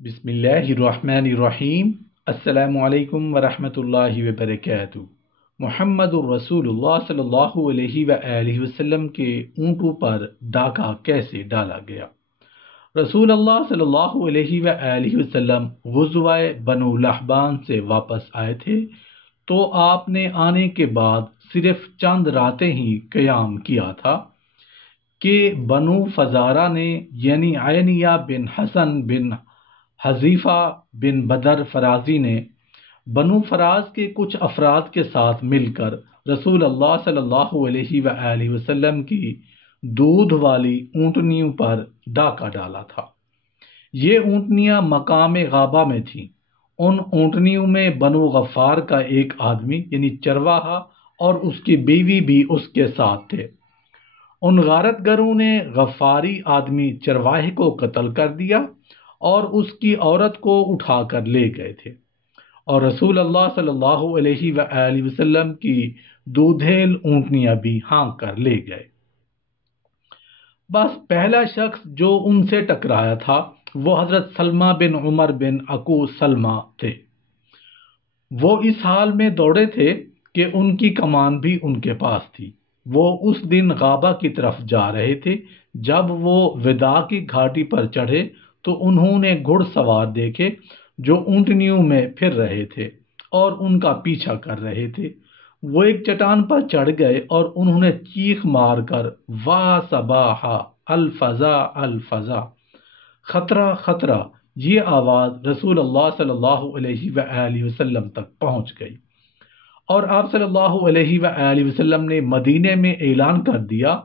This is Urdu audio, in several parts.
بسم اللہ الرحمن الرحیم۔ السلام علیکم ورحمۃ اللہ وبرکاتہ۔ محمد الرسول اللہ صلی اللہ علیہ وآلہ وسلم کے اونٹوں پر ڈاکہ کیسے ڈالا گیا؟ رسول اللہ صلی اللہ علیہ وآلہ وسلم غزوہ بنو لحبان سے واپس آئے تھے تو آپ نے آنے کے بعد صرف چند راتیں ہی قیام کیا تھا کہ بنو فزارہ نے یعنی عینیہ بن حسن بن حذیفہ بن بدر فرازی نے بنو فراز کے کچھ افراد کے ساتھ مل کر رسول اللہ صلی اللہ علیہ وآلہ وسلم کی دودھ والی اونٹنیوں پر ڈاکہ ڈالا تھا۔ یہ اونٹنیاں مقام غابہ میں تھیں۔ ان اونٹنیوں میں بنو غفار کا ایک آدمی یعنی چرواہا اور اس کی بیوی بھی اس کے ساتھ تھے۔ ان غارت گروں نے غفاری آدمی چرواہے کو قتل کر دیا اور اس کی عورت کو اٹھا کر لے گئے تھے، اور رسول اللہ صلی اللہ علیہ وآلہ وسلم کی دودھیل اونٹنیاں بھی ہانک کر لے گئے۔ بس پہلا شخص جو ان سے ٹکرایا تھا وہ حضرت سلمہ بن عمر بن اکو سلمہ تھے۔ وہ اس حال میں دوڑے تھے کہ ان کی کمان بھی ان کے پاس تھی۔ وہ اس دن غابہ کی طرف جا رہے تھے۔ جب وہ وداع کی گھاٹی پر چڑھے تو انہوں نے گھڑ سوار دیکھے جو اونٹنیوں میں پھر رہے تھے اور ان کا پیچھا کر رہے تھے۔ وہ ایک چٹان پر چڑھ گئے اور انہوں نے چیخ مار کر واہ صباحا الفضا الفضا، خطرہ خطرہ، یہ آواز رسول اللہ صلی اللہ علیہ وآلہ وسلم تک پہنچ گئی، اور آپ صلی اللہ علیہ وآلہ وسلم نے مدینے میں اعلان کر دیا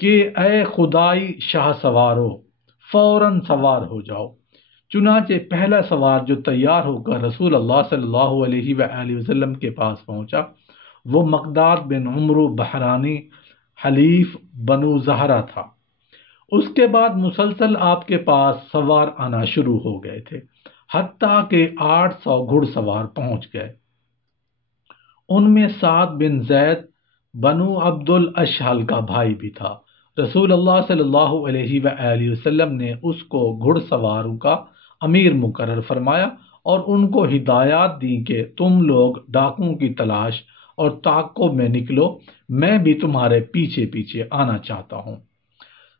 کہ اے خدائی شاہ سوارو، فوراً سوار ہو جاؤ۔ چنانچہ پہلا سوار جو تیار ہو کر رسول اللہ صلی اللہ علیہ وآلہ وسلم کے پاس پہنچا وہ مقداد بن عمرو بحرانی حلیف بنو زہرہ تھا۔ اس کے بعد مسلسل آپ کے پاس سوار آنا شروع ہو گئے تھے، حتیٰ کہ 800 گھڑ سوار پہنچ گئے۔ ان میں سعد بن زید بنو عبد الاشہل کا بھائی بھی تھا۔ رسول اللہ صلی اللہ علیہ وآلہ وسلم نے اس کو گھڑ سواروں کا امیر مقرر فرمایا اور ان کو ہدایات دیں کہ تم لوگ ڈاکوں کی تلاش اور تعاقب میں نکلو، میں بھی تمہارے پیچھے پیچھے آنا چاہتا ہوں۔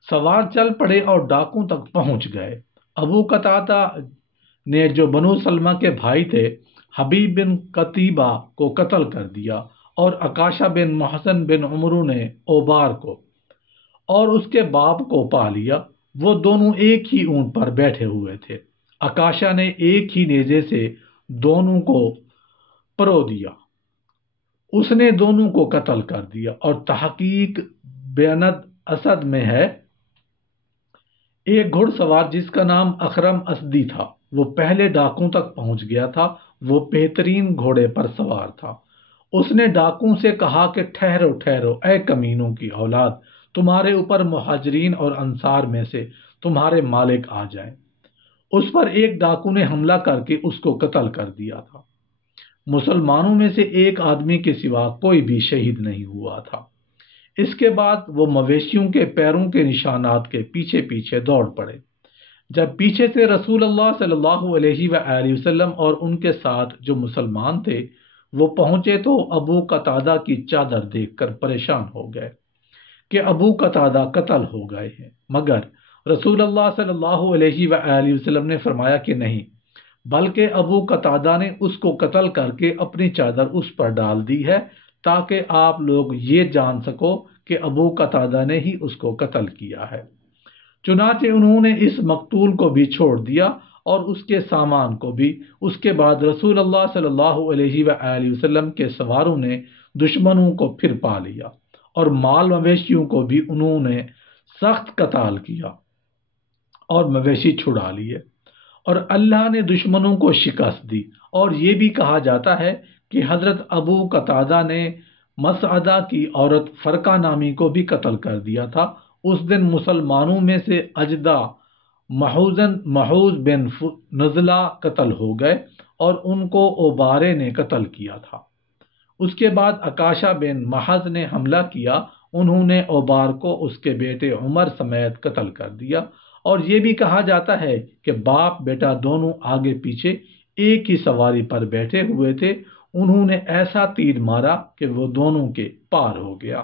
سوار چل پڑے اور ڈاکوں تک پہنچ گئے۔ ابو قتادہ نے جو بنو سلمہ کے بھائی تھے حبیب بن قتیبہ کو قتل کر دیا، اور عکاشہ بن محسن بن عمرو نے اوبار کو اور اس کے باپ کو پا لیا۔ وہ دونوں ایک ہی اونٹ پر بیٹھے ہوئے تھے۔ عکاشہ نے ایک ہی نیزے سے دونوں کو پرو دیا، اس نے دونوں کو قتل کر دیا، اور تحقیق بیند اسد میں ہے ایک گھڑ سوار جس کا نام اخرم اسدی تھا، وہ پہلے ڈاکوں تک پہنچ گیا تھا۔ وہ بہترین گھوڑے پر سوار تھا۔ اس نے ڈاکوں سے کہا کہ ٹھہرو ٹھہرو اے کمینوں کی اولاد، تمہارے اوپر مہاجرین اور انصار میں سے تمہارے مالک آ جائیں۔ اس پر ایک ڈاکو نے حملہ کر کے اس کو قتل کر دیا تھا۔ مسلمانوں میں سے ایک آدمی کے سوا کوئی بھی شہید نہیں ہوا تھا۔ اس کے بعد وہ مویشیوں کے پیروں کے نشانات کے پیچھے پیچھے دوڑ پڑے۔ جب پیچھے سے رسول اللہ صلی اللہ علیہ وآلہ وسلم اور ان کے ساتھ جو مسلمان تھے وہ پہنچے تو ابو قتادہ کی چادر دیکھ کر پریشان ہو گئے کہ ابو قتادہ قتل ہو گئے ہیں، مگر رسول اللہ صلی اللہ علیہ وآلہ وسلم نے فرمایا کہ نہیں، بلکہ ابو قتادہ نے اس کو قتل کر کے اپنی چادر اس پر ڈال دی ہے تاکہ آپ لوگ یہ جان سکو کہ ابو قتادہ نے ہی اس کو قتل کیا ہے۔ چنانچہ انہوں نے اس مقتول کو بھی چھوڑ دیا اور اس کے سامان کو بھی۔ اس کے بعد رسول اللہ صلی اللہ علیہ وآلہ وسلم کے سواروں نے دشمنوں کو پھر پا لیا، اور مال مویشیوں کو بھی انہوں نے سخت قتال کیا اور مویشی چھڑا لیے، اور اللہ نے دشمنوں کو شکست دی۔ اور یہ بھی کہا جاتا ہے کہ حضرت ابو قتادہ نے مسعدہ کی عورت فرقہ نامی کو بھی قتل کر دیا تھا۔ اس دن مسلمانوں میں سے اجدع محوز بن نزلہ قتل ہو گئے اور ان کو اوبارے نے قتل کیا تھا۔ اس کے بعد عکاشہ بن محض نے حملہ کیا، انہوں نے اوبار کو اس کے بیٹے عمر سمیت قتل کر دیا، اور یہ بھی کہا جاتا ہے کہ باپ بیٹا دونوں آگے پیچھے ایک ہی سواری پر بیٹھے ہوئے تھے، انہوں نے ایسا تیر مارا کہ وہ دونوں کے پار ہو گیا۔